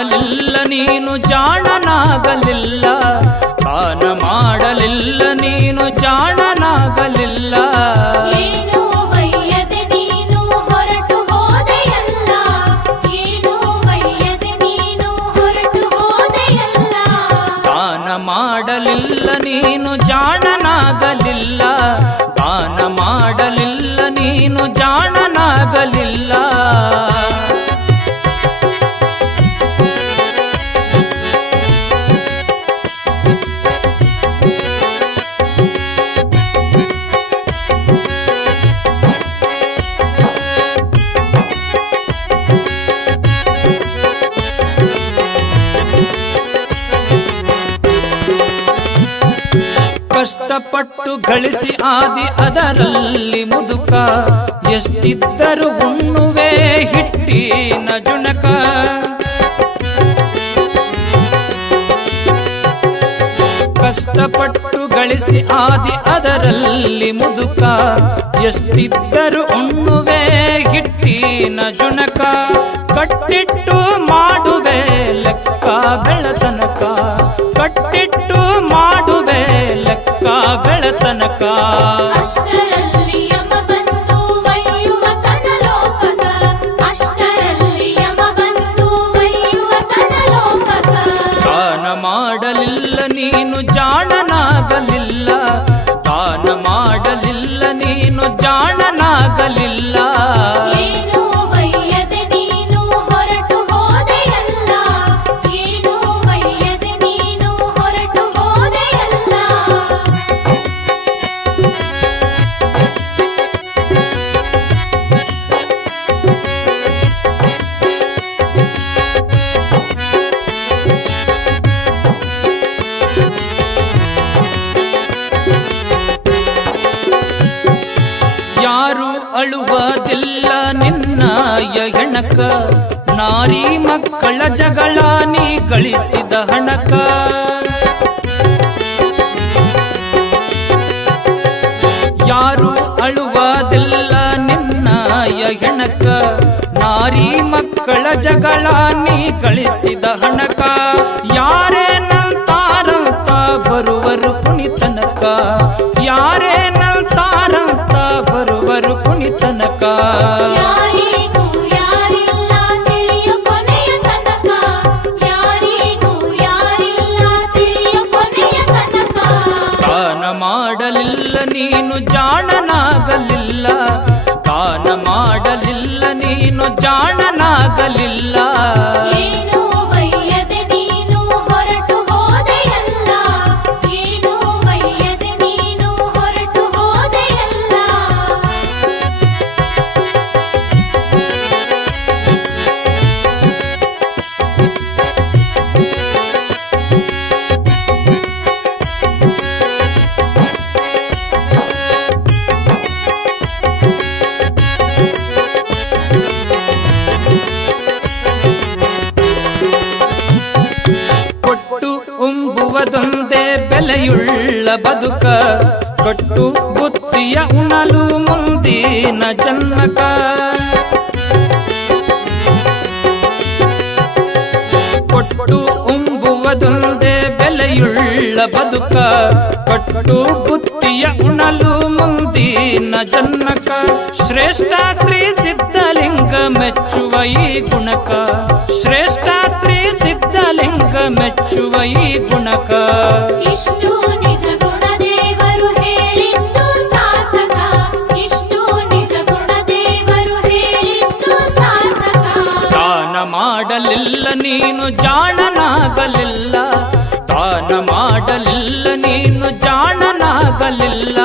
ಮಾಡಲಿಲ್ಲ ನೀನು ಜಾಣನಾಗಲಿಲ್ಲ, ದಾನ ಮಾಡಲಿಲ್ಲ ನೀನು ಜಾಣನಾಗಲಿಲ್ಲ. ಏನು ಬಯ್ಯದೆ ನೀನು ಹೊರಟು ಹೋದೆಯಲ್ಲ, ಏನು ಬಯ್ಯದೆ ನೀನು ಹೊರಟು ಹೋದೆಯಲ್ಲ. ದಾನ ಮಾಡಲಿಲ್ಲ ನೀನು ಜಾಣನಾಗಲಿಲ್ಲ, ದಾನ ಮಾಡಲಿಲ್ಲ ನೀನು ಜಾಣನಾಗಲಿಲ್ಲ. ಕಷ್ಟಪಟ್ಟು ಗಳಿಸಿ ಆದಿ ಅದರಲ್ಲಿ ಮುದುಕ, ಎಷ್ಟಿದ್ದರೂ ಉಣ್ಣುವೆ ಹಿಟ್ಟಿನ ಜುಣಕ. ಕಷ್ಟಪಟ್ಟು ಗಳಿಸಿ ಆದಿ ಅದರಲ್ಲಿ ಮುದುಕ, ಎಷ್ಟಿದ್ದರೂ ಉಣ್ಣುವೆ ಹಿಟ್ಟಿನ ಜುಣಕ. ಕಟ್ಟಿಟ್ಟು ಮಾಡುವೆ ಲೆಕ್ಕ ಬೆಳತನಕ, ಕಟ್ಟಿಟ್ಟು ಮಾಡುವೆ ಲೆಕ್ಕ ಬೆಳತನಕ. ಅಷ್ಟರಲ್ಲಿ ಯಮ ಬಂದು ಒಯ್ಯುವ ತನ ಲೋಕಕ, ಅಷ್ಟರಲ್ಲಿ ಯಮ ಬಂದು ಒಯ್ಯುವ ತನ ಲೋಕಕ. ದಾನ ಮಾಡಲಿಲ್ಲ ನೀನು ಜಾಣನಾಗಲಿಲ್ಲ, ದಾನ ಮಾಡಲಿಲ್ಲ ನೀನು ಜಾಣನಾಗಲಿಲ್ಲ. ಏನು ಬಯ್ಯದೆ ನೀನು ಹೊರಟು ಹೋದೆಯಲ್ಲ, ಏನು ಬಯ್ಯದೆ ನೀನು ಹೊರಟು ಹೋದೆಯಲ್ಲ. ಯಾರು ಅಳುವುದಿಲ್ಲ ನಿನ್ನಯ ಹೆಣಕ, ನಾರಿ ಮಕ್ಕಳ ಜಗಳ ನೀ ಗಳಿಸಿದ ಹಣಕ. ಯಾರು ಅಳುವುದಿಲ್ಲ ನಿನ್ನಯ ಹೆಣಕ, ನಾರಿ ಮಕ್ಕಳ ಜಗಳ ನೀ ಗಳಿಸಿದ ಹಣಕ. ಯಾರೇನಂತಾರಂತ ಬರುವರು ಕುಣಿತನಕ, ಯಾರೇನಂತಾರಂತ ಬರುವರು ಕುಣಿತನಕ. ಯಾರಿಗೂ ಯಾರಿಲ್ಲ ತಿಳಿಯ ಕೊನೆಯ ತನಕ, ಯಾರಿಗೂ ಯಾರಿಲ್ಲ ತಿಳಿಯ ಕೊನೆಯ ತನಕ. ದಾನ ಮಾಡಲಿಲ್ಲ ನೀನು ಜಾಣನಾಗಲಿಲ್ಲ, ದಾನ ಮಾಡಲಿಲ್ಲ ನೀನು ಜಾಣನಾಗಲಿಲ್ಲ. ಏನು ಬಯ್ಯದೆ ನೀನು ಹೊರಟು ಹೋದೆಯಲ್ಲ, ಏನು ಬಯ್ಯದೆ ನೀನು ಹೊರಟು ಹೋದೆಯಲ್ಲ. ಕೊಟ್ಟು ಉಂಬುವುದೊಂದೇ ಬೆಲೆಯುಳ್ಳ ಬದುಕ, ಕೊಟ್ಟು ಬುತ್ತಿಯ ಉಣಲು ಮುಂದಿನ ಜನ್ಮಕ. ಕೊಟ್ಟು ಉಂಬುವುದೊಂದೇ ಬೆಲೆಯುಳ್ಳ ಬದುಕ, ಕೊಟ್ಟು ಬುತ್ತಿಯ ಉಣಲು ಮುಂದಿನ ಜನ್ಮಕ. ಶ್ರೇಷ್ಠ ಶ್ರೀ ಸಿದ್ಧಲಿಂಗ ಮೆಚ್ಚುವ ಈ ಗುಣಕ, ಶ್ರೇಷ್ಠ ಶ್ರೀ ಸಿದ್ಧಲಿಂಗ ಮೆಚ್ಚುವ ಈ ಗುಣಕ. ಇಷ್ಟು ನಿಜ ಗುಣ ದೇವರು ಹೇಳಿದ್ದು ಸಾರ್ಥಕ, ಇಷ್ಟು ನಿಜ ಗುಣ ದೇವರು ಹೇಳಿದ್ದು ಸಾರ್ಥಕ. ದಾನ ಮಾಡಲಿಲ್ಲ ನೀನು ಜಾಣನಾಗಲಿಲ್ಲ, ದಾನ ಮಾಡಲಿಲ್ಲ ನೀನು ಜಾಣನಾಗಲಿಲ್ಲ.